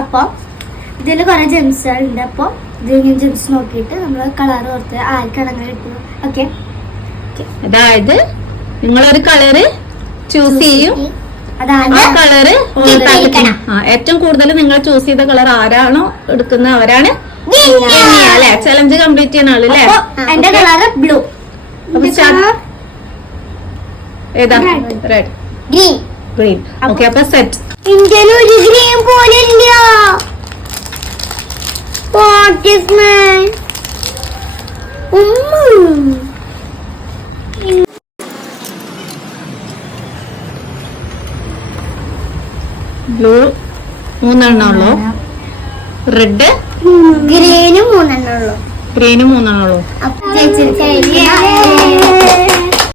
അപ്പൊ ഇതില് കുറെ ജെംസ് ഉണ്ട്. അപ്പൊ ഇതിൽ ജെംസ് നോക്കിയിട്ട് നമ്മള് കളർ ഓർത്ത് ആർക്കാണ് അങ്ങനെ കിട്ടും. ഓക്കെ, അതായത് നിങ്ങളൊരു കളറ് ചൂസ് ചെയ്യും, അതാണ് ആ കളറ് ഏറ്റവും കൂടുതൽ നിങ്ങൾ ചൂസ് ചെയ്ത കളർ ആരാണോ എടുക്കുന്ന അവരാണ് അല്ലെ ചലഞ്ച് കംപ്ലീറ്റ് ചെയ്യുന്ന ആള് അല്ലേ. എന്റെ കളറ് ബ്ലൂ. ഏതാ? Red, green. ഓക്കെ, അപ്പൊ സെറ്റ്. ഇന്ത്യയിൽ ഒരു ഗ്രീൻ പോലെ ഇല്ല. What is man? ബ്ലൂ 3 ഉള്ളൂ, റെഡ് ഗ്രീനും 3 ഉള്ളൂ, ഗ്രീനും 3 ഉള്ളൂ. അപ്പൊ